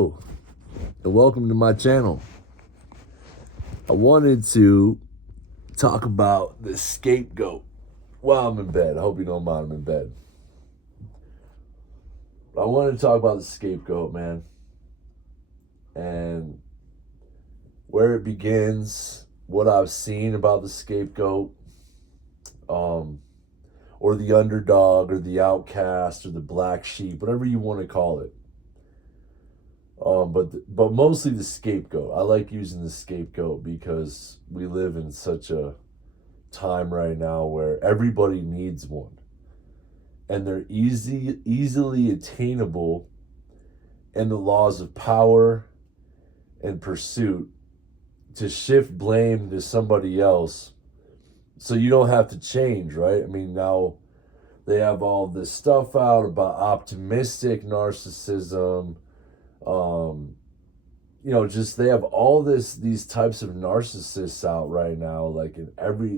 And welcome to my channel. I wanted to talk about the scapegoat while I'm in bed. I hope you don't mind I'm in bed. But I wanted to talk about the scapegoat, man, and where it begins, what I've seen about the scapegoat, or the underdog, or the outcast, or the black sheep, whatever you want to call it. But mostly the scapegoat. I like using the scapegoat because we live in such a time right now where everybody needs one, and they're easily attainable in the laws of power and pursuit to shift blame to somebody else, so you don't have to change, right? I mean, now they have all this stuff out about optimistic narcissism. Just they have all these types of narcissists out right now, like in every,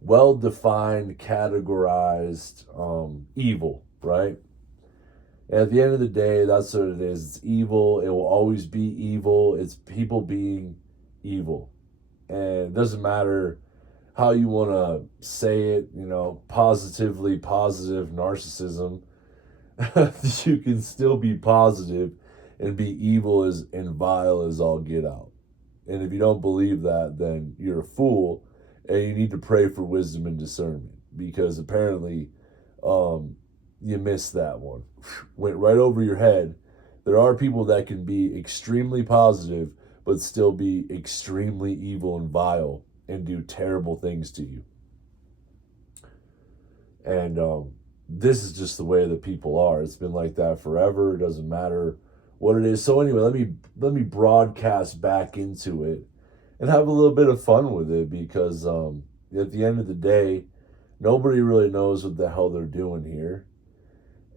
well-defined, categorized evil, right? And at the end of the day, that's what it is. It's evil. It will always be evil. It's people being evil. And it doesn't matter how you want to say it, positively positive narcissism. You can still be positive and be evil and vile as all get out. And if you don't believe that, then you're a fool, and you need to pray for wisdom and discernment, because apparently you missed that one. Went right over your head. There are people that can be extremely positive but still be extremely evil and vile and do terrible things to you. And this is just the way that people are. It's been like that forever. It doesn't matter what it is. So anyway, let me broadcast back into it and have a little bit of fun with it, because at the end of the day, nobody really knows what the hell they're doing here.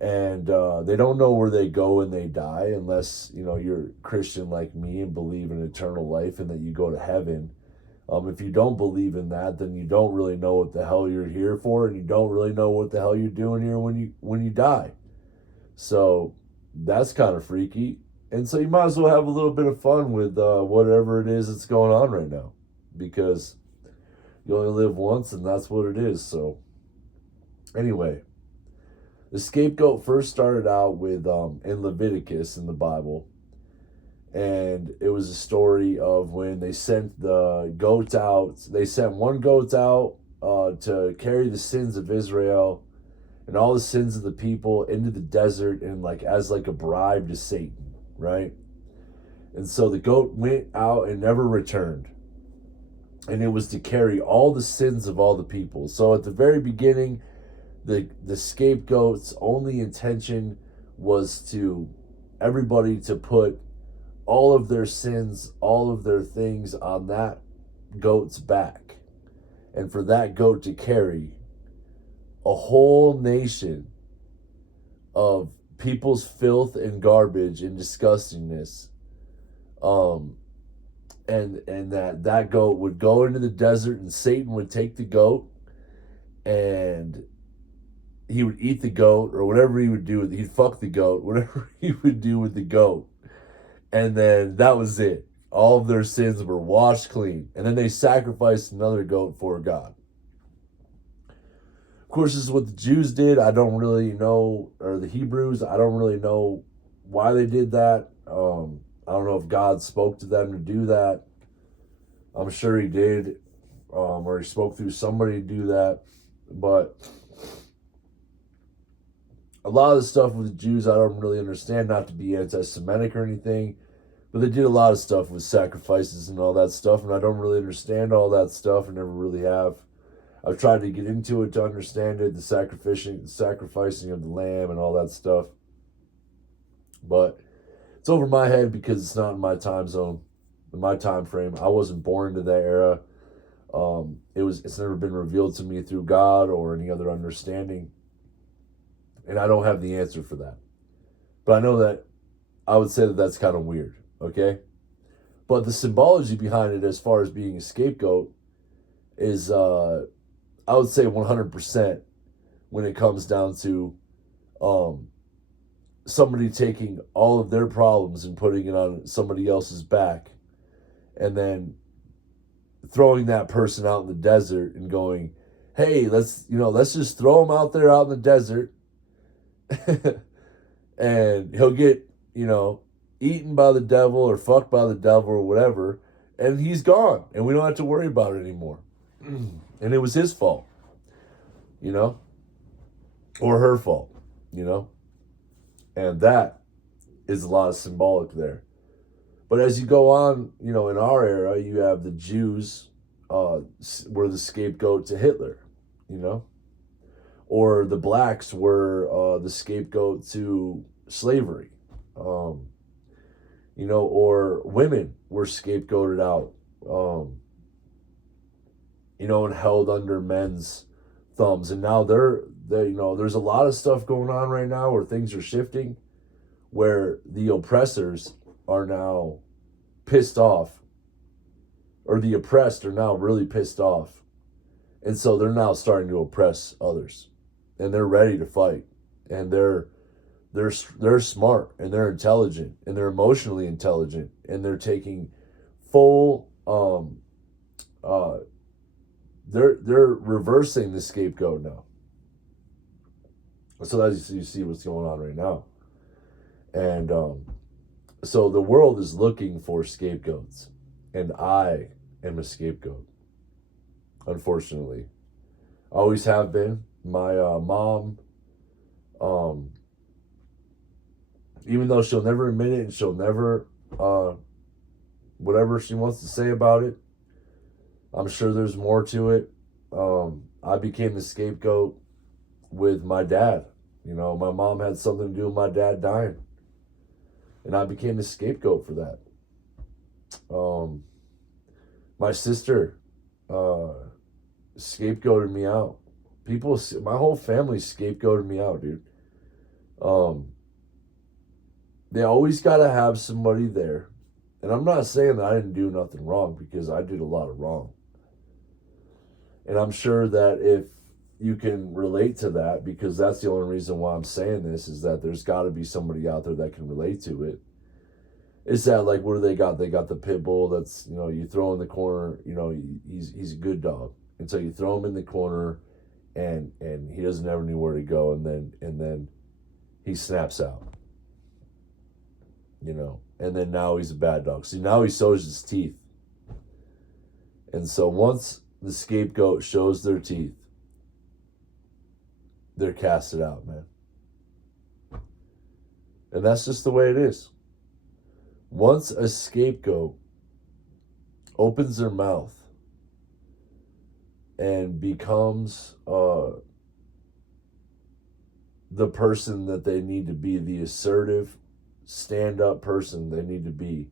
And they don't know where they go when they die, unless you're Christian like me and believe in eternal life and that you go to heaven. If you don't believe in that, then you don't really know what the hell you're here for, and you don't really know what the hell you're doing here when you die. So that's kind of freaky. And so you might as well have a little bit of fun with whatever it is that's going on right now, because you only live once, and that's what it is. So anyway, the scapegoat first started out with in Leviticus in the Bible. And it was a story of when they sent the goats out. They sent one goat out to carry the sins of Israel and all the sins of the people into the desert, and as a bribe to Satan, right? And so the goat went out and never returned. And it was to carry all the sins of all the people. So at the very beginning, the scapegoat's only intention was to everybody to put all of their sins, all of their things on that goat's back. And for that goat to carry a whole nation of people's filth and garbage and disgustingness. And that goat would go into the desert, and Satan would take the goat, and he would eat the goat, or whatever he would do with it. He'd fuck the goat, whatever he would do with the goat. And then that was it. All of their sins were washed clean. And then they sacrificed another goat for God. Of course, this is what the Jews did. I don't really know, or the Hebrews, I don't really know why they did that. I don't know if God spoke to them to do that. I'm sure he did, or he spoke through somebody to do that. But a lot of the stuff with the Jews I don't really understand, not to be anti-Semitic or anything, but they did a lot of stuff with sacrifices and all that stuff, and I don't really understand all that stuff, and never really have. I've tried to get into it to understand it, the sacrificing of the lamb and all that stuff. But it's over my head because it's not in my time zone, in my time frame. I wasn't born into that era. It's never been revealed to me through God or any other understanding. And I don't have the answer for that. But I know that I would say that that's kind of weird, okay? But the symbology behind it as far as being a scapegoat is, I would say 100% when it comes down to somebody taking all of their problems and putting it on somebody else's back, and then throwing that person out in the desert and going, hey, let's just throw him out there out in the desert and he'll get, eaten by the devil or fucked by the devil or whatever, and he's gone and we don't have to worry about it anymore. And it was his fault, or her fault, and that is a lot of symbolic there. But as you go on, in our era, you have the Jews were the scapegoat to Hitler, or the blacks were the scapegoat to slavery, or women were scapegoated out, and held under men's thumbs. And now there's a lot of stuff going on right now where things are shifting, where the oppressors are now pissed off, or the oppressed are now really pissed off. And so they're now starting to oppress others, and they're ready to fight, and they're smart, and they're intelligent, and they're emotionally intelligent, and they're taking full they're reversing the scapegoat now. So as you see what's going on right now. And so the world is looking for scapegoats, and I am a scapegoat, unfortunately. Always have been. My mom, even though she'll never admit it and she'll never, whatever she wants to say about it, I'm sure there's more to it. I became the scapegoat with my dad. My mom had something to do with my dad dying, and I became the scapegoat for that. My sister scapegoated me out. My whole family scapegoated me out, dude. They always got to have somebody there. And I'm not saying that I didn't do nothing wrong, because I did a lot of wrong. And I'm sure that if you can relate to that, because that's the only reason why I'm saying this, is that there's got to be somebody out there that can relate to it. It's that, like, what do they got? They got the pit bull that's, you throw in the corner, he's a good dog. And so you throw him in the corner, and he doesn't ever know where to go, and then he snaps out. And then now he's a bad dog. See, now he shows his teeth. And so once the scapegoat shows their teeth, they're casted out, man. And that's just the way it is. Once a scapegoat opens their mouth and becomes the person that they need to be, the assertive, stand-up person they need to be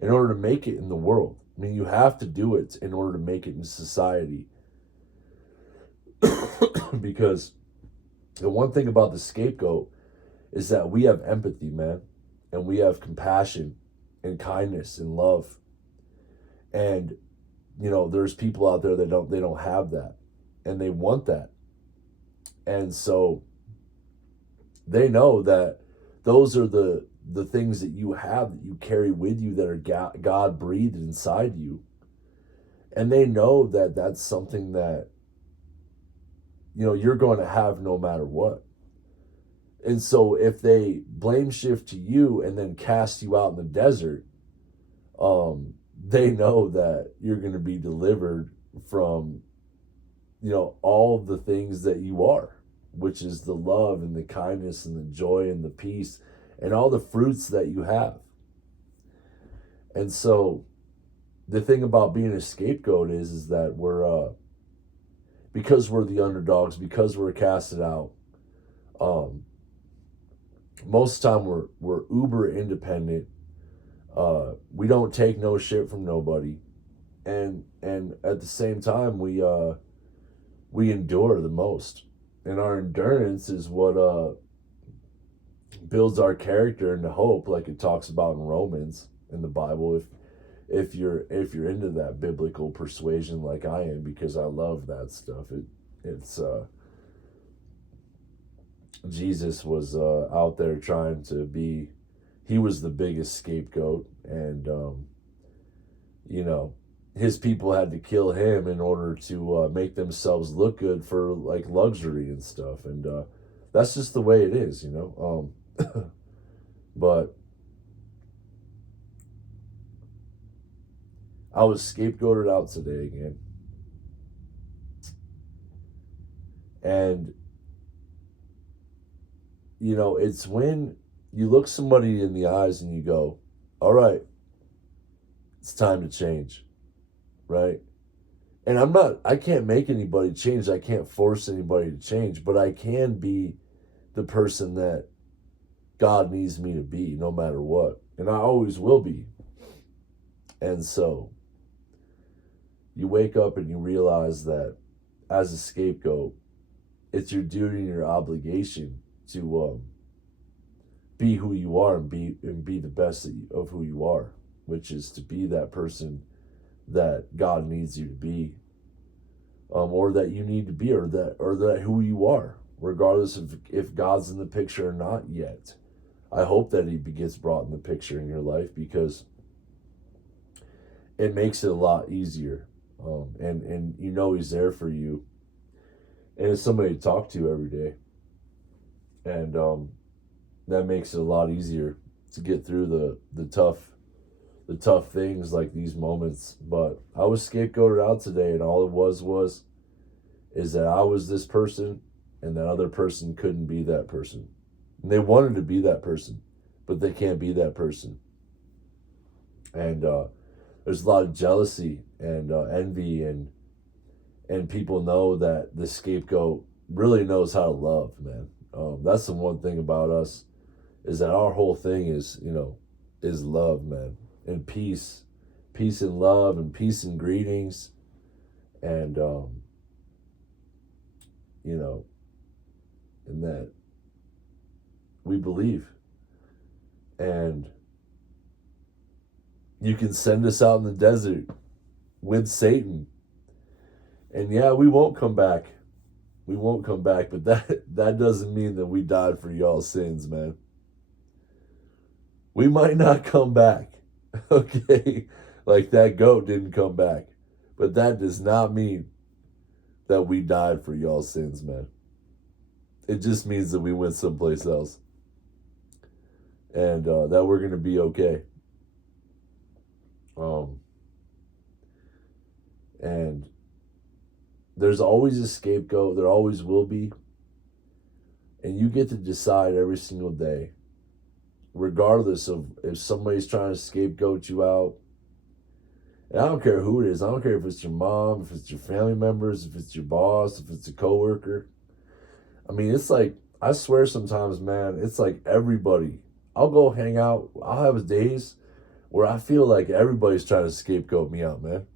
in order to make it in the world. I mean, you have to do it in order to make it in society. Because the one thing about the scapegoat is that we have empathy, man. And we have compassion and kindness and love. And, there's people out there that don't have that. And they want that. And so they know that those are the things that you have, that you carry with you, that are God breathed inside you. And they know that that's something that, you're going to have no matter what. And so if they blame shift to you and then cast you out in the desert, they know that you're going to be delivered from, all of the things that you are, which is the love and the kindness and the joy and the peace and all the fruits that you have. And so the thing about being a scapegoat is that we're, because we're the underdogs, because we're casted out, most of the time we're uber independent. We don't take no shit from nobody. And at the same time, we endure the most. And our endurance is what builds our character into hope, like it talks about in Romans in the Bible. If you're into that biblical persuasion like I am, because I love that stuff. Jesus was out there trying to be, he was the biggest scapegoat, and you know, his people had to kill him in order to make themselves look good for like luxury and stuff, and that's just the way it is, you know. But I was scapegoated out today again, and you know, it's when you look somebody in the eyes and you go, "All right, it's time to change," right? And I can't make anybody change. I can't force anybody to change, but I can be the person that God needs me to be no matter what. And I always will be. And so you wake up and you realize that as a scapegoat, it's your duty and your obligation to be who you are and be the best of who you are, which is to be that person that God needs you to be, or that you need to be, or that who you are, regardless of if God's in the picture or not yet. I hope that he gets brought in the picture in your life, because it makes it a lot easier, and you know he's there for you, and it's somebody to talk to every day, and that makes it a lot easier to get through the tough things like these moments. But I was scapegoated out today, and all it was is that I was this person, and that other person couldn't be that person. And they wanted to be that person, but they can't be that person. And there's a lot of jealousy and envy, and people know that the scapegoat really knows how to love, man. That's the one thing about us, is that our whole thing is, you know, is love, man, and peace and love, and peace and greetings, and you know, and that we believe, and you can send us out in the desert with Satan, and yeah, we won't come back. We won't come back, but that doesn't mean that we died for y'all's sins, man. We might not come back, okay? Like that goat didn't come back, but that does not mean that we died for y'all's sins, man. It just means that we went someplace else, and that we're gonna be okay. And there's always a scapegoat. There always will be, and you get to decide every single day, regardless of if somebody's trying to scapegoat you out. And I don't care who it is. I don't care if it's your mom, if it's your family members, if it's your boss, if it's a coworker. I mean, it's like, I swear sometimes, man, it's like everybody. I'll go hang out. I'll have days where I feel like everybody's trying to scapegoat me out, man.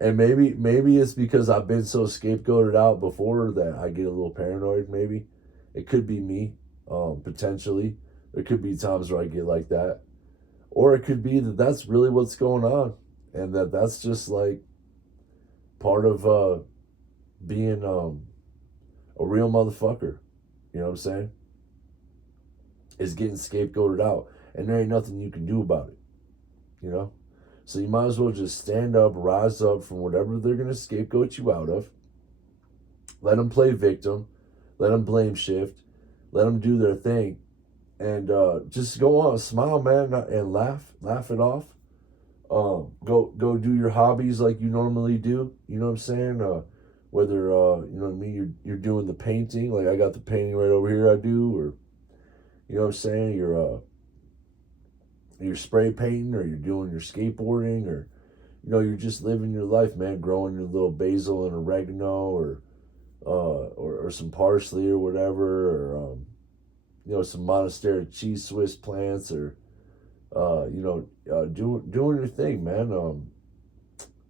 and maybe it's because I've been so scapegoated out before that I get a little paranoid. Maybe it could be me. Potentially, there could be times where I get like that, or it could be that that's really what's going on, and that's just like part of being a real motherfucker. You know what I'm saying? Is getting scapegoated out, and there ain't nothing you can do about it. You know, so you might as well just stand up, rise up from whatever they're gonna scapegoat you out of. Let them play victim, let them blame shift, let them do their thing, and just go on, smile, man, and laugh it off. Go do your hobbies like you normally do. You know what I'm saying? Whether you know what I mean, you're doing the painting, like I got the painting right over here. I do, or you know what I'm saying, you're spray painting, or you're doing your skateboarding, or you know, you're just living your life, man, growing your little basil and oregano, or some parsley or whatever, or you know, some Monastery cheese Swiss plants, or you know, doing your thing, man.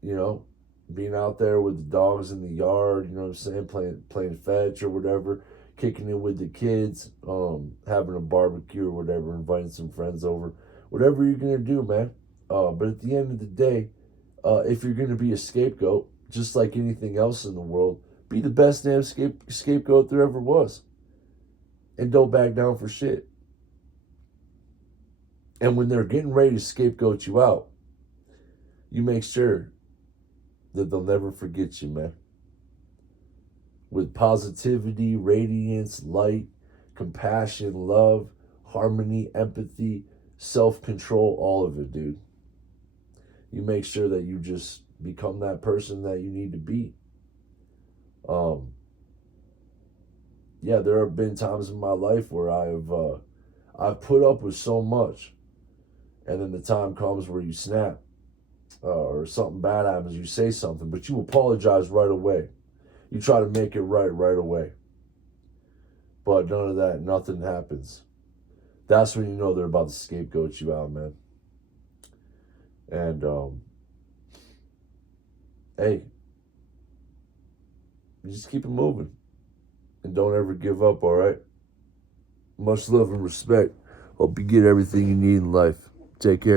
You know, being out there with the dogs in the yard, you know what I'm saying, playing fetch or whatever, kicking it with the kids, having a barbecue or whatever, inviting some friends over, whatever you're gonna do, man. But at the end of the day, if you're gonna be a scapegoat, just like anything else in the world, Be the best damn scapegoat there ever was. And don't back down for shit. And when they're getting ready to scapegoat you out, you make sure that they'll never forget you, man. With positivity, radiance, light, compassion, love, harmony, empathy, self-control, all of it, dude. You make sure that you just become that person that you need to be. Yeah, there have been times in my life where I've put up with so much, and then the time comes where you snap, or something bad happens, you say something, but you apologize right away. You try to make it right away. But none of that, nothing happens. That's when you know they're about to scapegoat you out, man. And, hey, you just keep it moving. And don't ever give up, all right? Much love and respect. Hope you get everything you need in life. Take care.